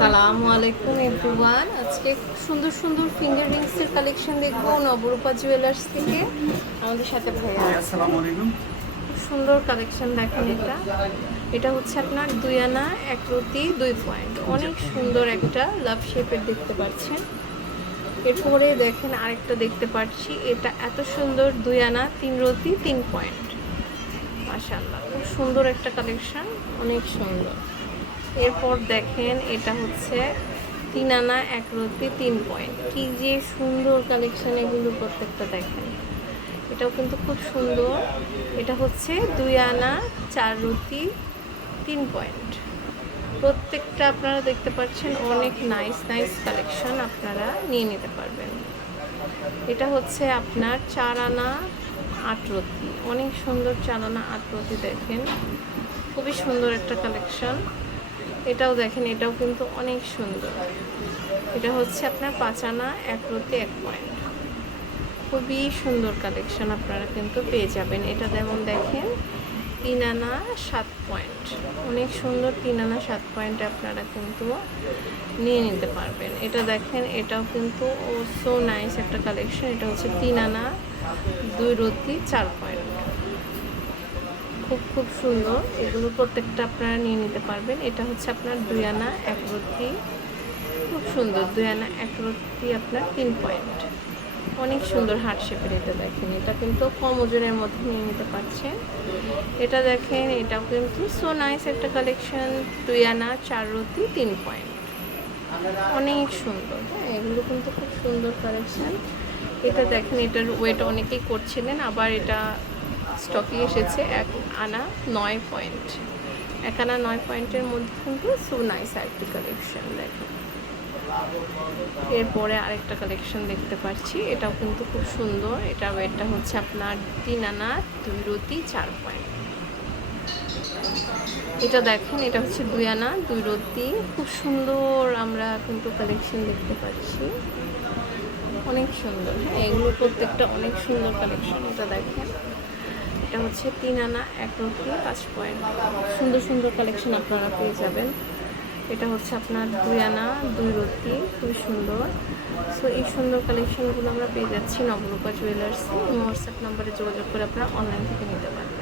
আসসালামু আলাইকুম এভরিওয়ান আজকে সুন্দর সুন্দর ফিঙ্গার রিংসের কালেকশন দেখব নবরূপা জুয়েলার্স থেকে। আমাদের সাথে ভাইয়া। আসসালামু আলাইকুম। খুব সুন্দর কালেকশন দেখেন এটা। এটা হচ্ছে আপনার দুই আনা এক রতি দুই পয়েন্ট অনেক সুন্দর একটা লাভ শেপের দেখতে পাচ্ছেন। এরপরে দেখেন আরেকটা দেখতে পাচ্ছি। এটা এত সুন্দর দুই আনা তিন রতি তিন পয়েন্ট মাশাআল্লাহ খুব সুন্দর একটা কালেকশন অনেক সুন্দর। এরপর দেখেন এটা হচ্ছে তিন আনা, এক রতি তিন পয়েন্ট। কি যে সুন্দর কালেকশন এগুলো প্রত্যেকটা দেখেন। এটাও কিন্তু খুব সুন্দর। এটা হচ্ছে দুই আনা, চার রুটি তিন পয়েন্ট। প্রত্যেকটা আপনারা দেখতে পাচ্ছেন অনেক নাইস নাইস কালেকশন আপনারা নিয়ে নিতে পারবেন। এটা হচ্ছে আপনার চার আনা, আট রতি অনেক সুন্দর চার আনা, আট রতি দেখেন। খুবই সুন্দর একটা কালেকশন এটাও দেখেন, এটাও কিন্তু অনেক সুন্দর। এটা হচ্ছে আপনার পাঁচ আনা, এক রতি, এক পয়েন্ট। খুবই সুন্দর কালেকশন আপনারা কিন্তু পেয়ে যাবেন। এটা যেমন দেখেন, তিন আনা, সাত পয়েন্ট। অনেক সুন্দর তিন আনা, সাত পয়েন্টে আপনারা কিন্তু নিয়ে নিতে পারবেন। এটা দেখেন, এটাও কিন্তু ও সো নাইস একটা কালেকশন। এটা হচ্ছে তিন আনা, দুই রতি, চার পয়েন্ট। খুব খুব সুন্দর। এগুলো প্রত্যেকটা আপনারা নিয়ে নিতে পারবেন। এটা হচ্ছে আপনার দুই আনা এক রতি। খুব সুন্দর। দুই আনা এক রতি আপনার তিন পয়েন্ট। অনেক সুন্দর হার্ট শেপের এটা দেখেন। এটা কিন্তু কম ওজনের মধ্যে নিয়ে নিতে পারছেন। এটা দেখেন, এটাও কিন্তু সো নাইস একটা কালেকশন দুই আনা চার রতি, তিন পয়েন্ট। অনেক সুন্দর। হ্যাঁ এগুলো কিন্তু খুব সুন্দর কালেকশন এটা দেখেন, এটার ওয়েট অনেকেই করছিলেন। আবার এটা স্টকে এসেছে এক আনা নয় পয়েন্ট। এক আনা নয় পয়েন্টের মধ্যে কিন্তু সো নাইস আরেকটি কালেকশন দেখেন এরপরে আরেকটা কালেকশন দেখতে পাচ্ছি। এটাও কিন্তু খুব সুন্দর। এটা ওয়েটটা হচ্ছে আপনার তিন আনা দুই রতি চার পয়েন্ট। এটা দেখেন, এটা হচ্ছে দুই আনা দুই রতি খুব সুন্দর আমরা কিন্তু কালেকশন দেখতে পাচ্ছি। অনেক সুন্দর। হ্যাঁ এগুলো প্রত্যেকটা অনেক সুন্দর কালেকশন এটা দেখেন। এটা হচ্ছে তিন আনা, এক রুটি, পাঁচ পয়েন্ট। সুন্দর সুন্দর কালেকশন আপনারা পেয়ে যাবেন। এটা হচ্ছে আপনার দুই আনা, দুই রুটি, খুবই সুন্দর। সো এই সুন্দর কালেকশনগুলো আমরা পেয়ে যাচ্ছি নবরূপা জুয়েলার্সে হোয়াটসঅ্যাপ নাম্বারে যোগাযোগ করে আপনারা অনলাইন থেকে নিতে পারেন